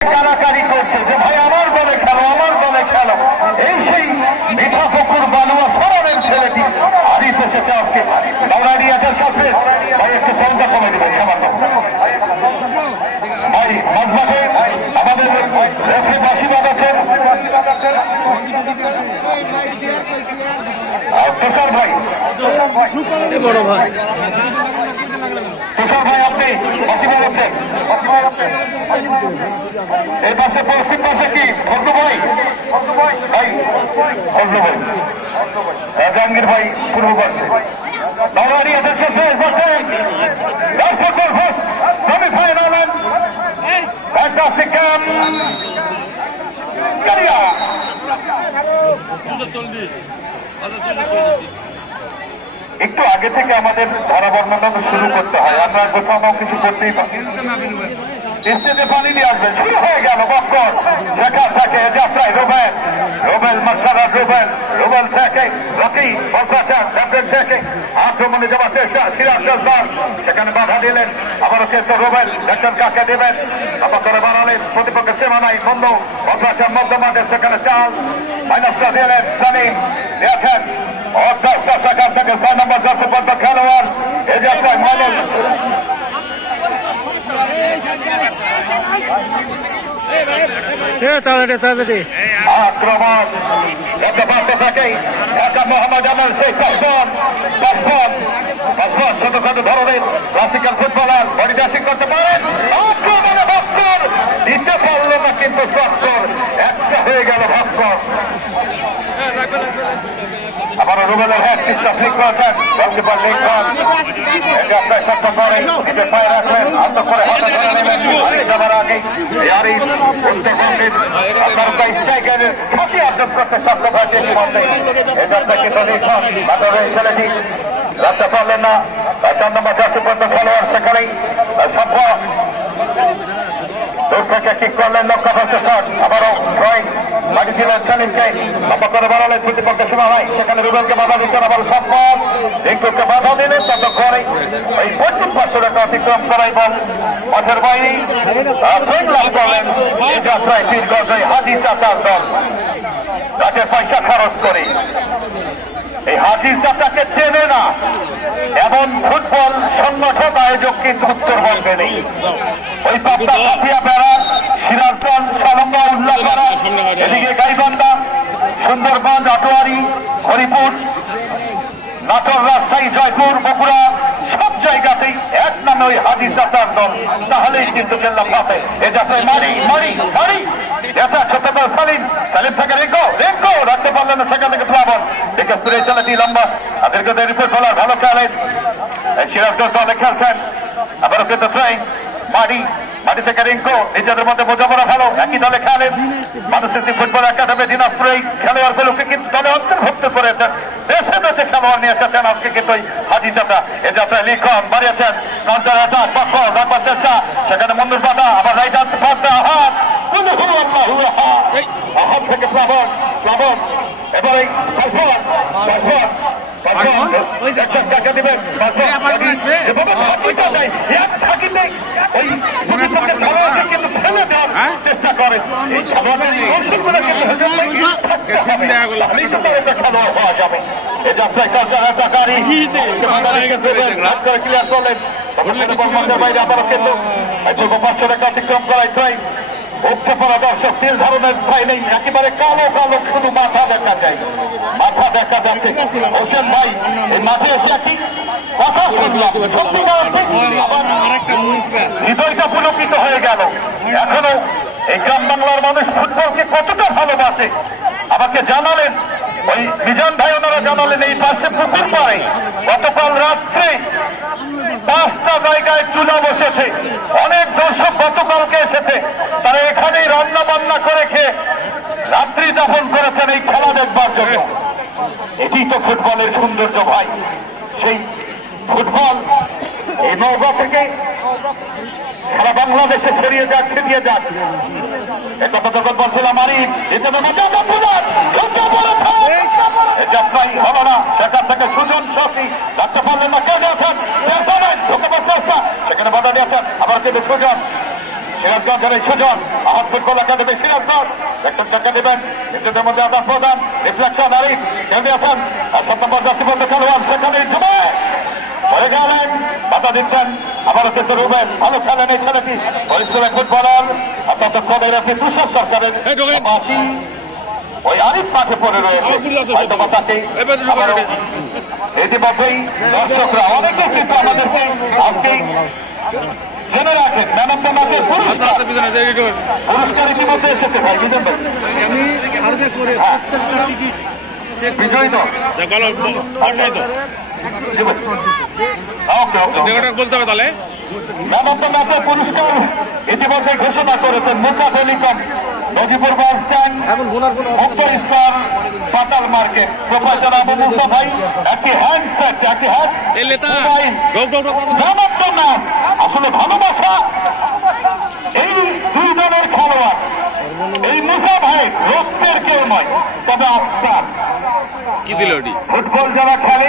কারাকারি করছে যে ভাই আমার দলে খেলো, আমার দলে খেলো। এই সেই মিঠা পুকুর বালুয়া সরণের ছেলেটি আরিফ এসেছে আজকে নওরারিয়াদের সাথে। ভাই একটু ফোনটা কমে দেবেন সামান্য ভাই। মাঝমাঠে আমাদের রেফারি বাসিবাদ আছেন তুষার ভাই, বড় ভাই তুষার ভাই আপনি বাসিবাদ আছেন। এই পাশে পশ্চিম পাশে কি ফজলু ভাই, ভাই ফজলু ভাই, জাহাঙ্গীর ভাই পূর্ব পাশে নওয়ারিয়াদের সাথে সেমিফাইনাল একটু আগে থেকে আমাদের ধারা বর্ণনা শুরু করতে হয়। আমরা কোথাও কিছু করতেই পারি। স্টেজে পানি নিয়ে আসবেন, শুরু হয়ে গেল বক্কর সেখান থেকে যাত্রায় রুবেল মাসারা রুবেল থেকে রকি বলপ্রাচার থেকে আক্রমণে যাওয়ার চেষ্টা সিরাজ জলদার, সেখানে বাধা দিলেন। আবারও কিন্তু রুবেল দেখেন কাকে দেবেন, আবার করে বাড়ালেন প্রতিপক্ষের সীমানায় বন্ধ বলপ্রাচার মধ্যমাঠে, সেখানে চাল মাইনাসটা দিলেন সানিম দিয়েছেন অর্থাৎ সেখান থেকে 6 নম্বর দর্শক খেলোয়াড় এ যাত্রায় মানুষ আক্রমণ করতে পারতে থাকে মোহাম্মদ আমান শেখ ছোটখাটো ধরনের ক্লাসিক্যাল ফুটবলার বডি ড্যাশিং করতে পারেন। আক্রমণে ভাস্কর দিতে পারল না, কিন্তু ভাস্কর একটা হয়ে গেল ভাস্কর। আবার রুবেলের হ্যাঁ পিসটা ফ্লিক করেছেন গোলকিপার লিঙ্কন যাত্রায় সক্ষম করে নিজের পায়ে রাখলেন, আত্ম করে হাতে ধরে নেবেন যাবার আগেই আরিফ উত্তেজনের স্ট্রাইকারের ফাঁকি অর্জন করতে সক্ষম হয়েছে। ইতিমধ্যে এ যাত্রা কিন্তু লিঙ্কন নাটোরের ছেলেটি রাখতে পারলেন না। 4 নম্বর জাতীয় পর্যায়ে খেলোয়াড় সেখানেই সম্ভব দূর থেকে কিক করলেন লক্ষ্যভ্রষ্ট শট। আবারও ড্রয়িং মাটি দিলেন সালিমকে, লম্বা করে বাড়ালেন প্রতিপক্ষের সীমানায়, সেখানে রুবেলকে বাধা দিচ্ছেন। আবার সম্ভব রিঙ্কুকে বাধা দিলেন, ততক্ষণে এই পশ্চিম পাশের একটা অতিক্রম করা এবং মাঠের বাইরে লাভ করলেন। এই যাত্রায় 3 গজে হাজি চাচার দল রাতের পয়সা খরচ করে। এই হাজির চাচাকে চেনে না এমন ফুটবল সংগঠক আয়োজক কিন্তু উত্তরবঙ্গে নেই। ওই পাবনা কাপিয়া বেড়া, সিরাজগঞ্জ, সালঙ্গা, উল্লাপাড়া, এদিকে গাইবান্ধা, সুন্দরগঞ্জ, আটোয়ারি, হরিপুর, নাটোর, রাজশাহী, জয়পুর, বগুড়া সব জায়গাতেই এক নামে ওই হাজির চাচার দল, তাহলেই কিন্তু খেললাম পাবে। এ যাত্রায় মারি ছোট করে সালিম থেকে রেঙ্কো রাখতে পারলেন না, সেখান থেকে প্লাবন দেখে ফিরে চলেছি লম্বা তাদেরকে রিপোর্ট বলার ভালো খেলেন। সিরাজগঞ্জ দলে খেলছেন, আবারও কিন্তু ট্রেন মাটি থেকে রিঙ্কো নিজেদের মধ্যে বোঝাপড়া ভালো, একই দলে খেলেন। মানুষের ফুটবল একাডেমি দিনাজপুরে এই খেলোয়াড়গুলোকে কিন্তু দলে অন্তর্ভুক্ত করেছেন। দেশে দেশে খেলোয়াড় নিয়ে এসেছেন আজকে কিন্তু ওই হাজি চাচা। এ যাত্রায় লিখন বাড়িয়েছেন কাউন্টার অ্যাটাক রাখবার চেষ্টা, সেখানে মন্দির পাতা আবার রাইট হাত পাশে আহাত থেকে প্লাবন এবার এই টাকা দিবেন কিন্তু ফেলে দেওয়ার চেষ্টা করেন। খেলোয়াড় পাওয়া যাবে। এ যাত্রায় কার্যালয়টাকারী ক্লিয়ার করলেন বাইরে আবারও কিন্তু 500 টাকা অতিক্রম করাই ট্রাই উঠতে পারা দর্শক তিল ধরনের ঠাই নেই, একেবারে কালো শুধু মাথা দেখা যাচ্ছে। হোসেন ভাই এই মাঠে এসে কি কথা শুনলাম, হৃদয়টা পুলকিত হয়ে গেল। এখনো এই গ্রাম বাংলার মানুষ ফুটবলকে কতটা ভালোবাসে আমাকে জানালেন ওই মিজান ভাই, ওনারা জানালেন এই পাশে পুকুর পাড়ে গতকাল রাত্রে 5টা জায়গায় চুলা বসেছে। অনেক দর্শক গতকালকে এসেছে, তারা এখানেই রান্না বান্না করে খেয়ে রাত্রি যাপন করেছেন এই খেলা দেখবার জন্য। এটি তো ফুটবলের সৌন্দর্য ভাই। সেই ফুটবল এই নৌকা থেকে সারা বাংলাদেশে ছড়িয়ে যাচ্ছে দিয়ে যাচ্ছে। একথা যখন বলছিলাম আরিফ যাত্রাই হলো না, সেখান থেকে সুজন শক্তি রাখতে পারলেন না, কে দিয়েছেন ঢুকে চেষ্টা, সেখানে বাধা দিয়েছেন। আবার কিন্তু সুজন সিরাজগঞ্জের এই সুজন আহত ফুটবল একাডেমি সিরাজগঞ্জ দেখছেন কাকে দেবেন নিজেদের মধ্যে আদান প্রদান রিফ্লেকশন আরিফ কেন্দ্রে আছেন আর 7 নম্বর জার্সি বন্ধু খেলোয়াড় সেখানে জমে পড়ে গেলেন বাধা দিচ্ছেন আবারও কিন্তু রুবেন ভালো খেলেন এই ছেলেটি পরিশ্রমী ফুটবলার আর ততক্ষণে রেফারি তুষার সরকারের পাশি ওই আরিফ মাঠে পড়ে রয়েছে হয়তো বা তাকে ইতিমধ্যেই দর্শকরা অনেকে কিন্তু আমাদেরকে আজকেই জেনে রাখেন ম্যান অফ দ্য ম্যাচের পুরস্কার ইতিমধ্যে এসেছে ভাই বিজন ভাই বিজয়ী তো বলতে হবে তাহলে ম্যান অফ দ্য ম্যাচের পুরস্কার ইতিমধ্যে ঘোষণা করেছেন মুসাফ আলিকম নজিপুর বাস স্ট্যান্ড উত্তর স্তর পাতাল মার্কেট প্রফেসর আবু মুসা ভাই একটি হ্যান্ড সেট একটি hand man of the match আসলে ভালোবাসা এই দুই দলের খেলোয়াড় এই মুসা ভাই রক্তের কেউ নয় তবে আত্মার কি দিল ওটি ফুটবল যারা খেলে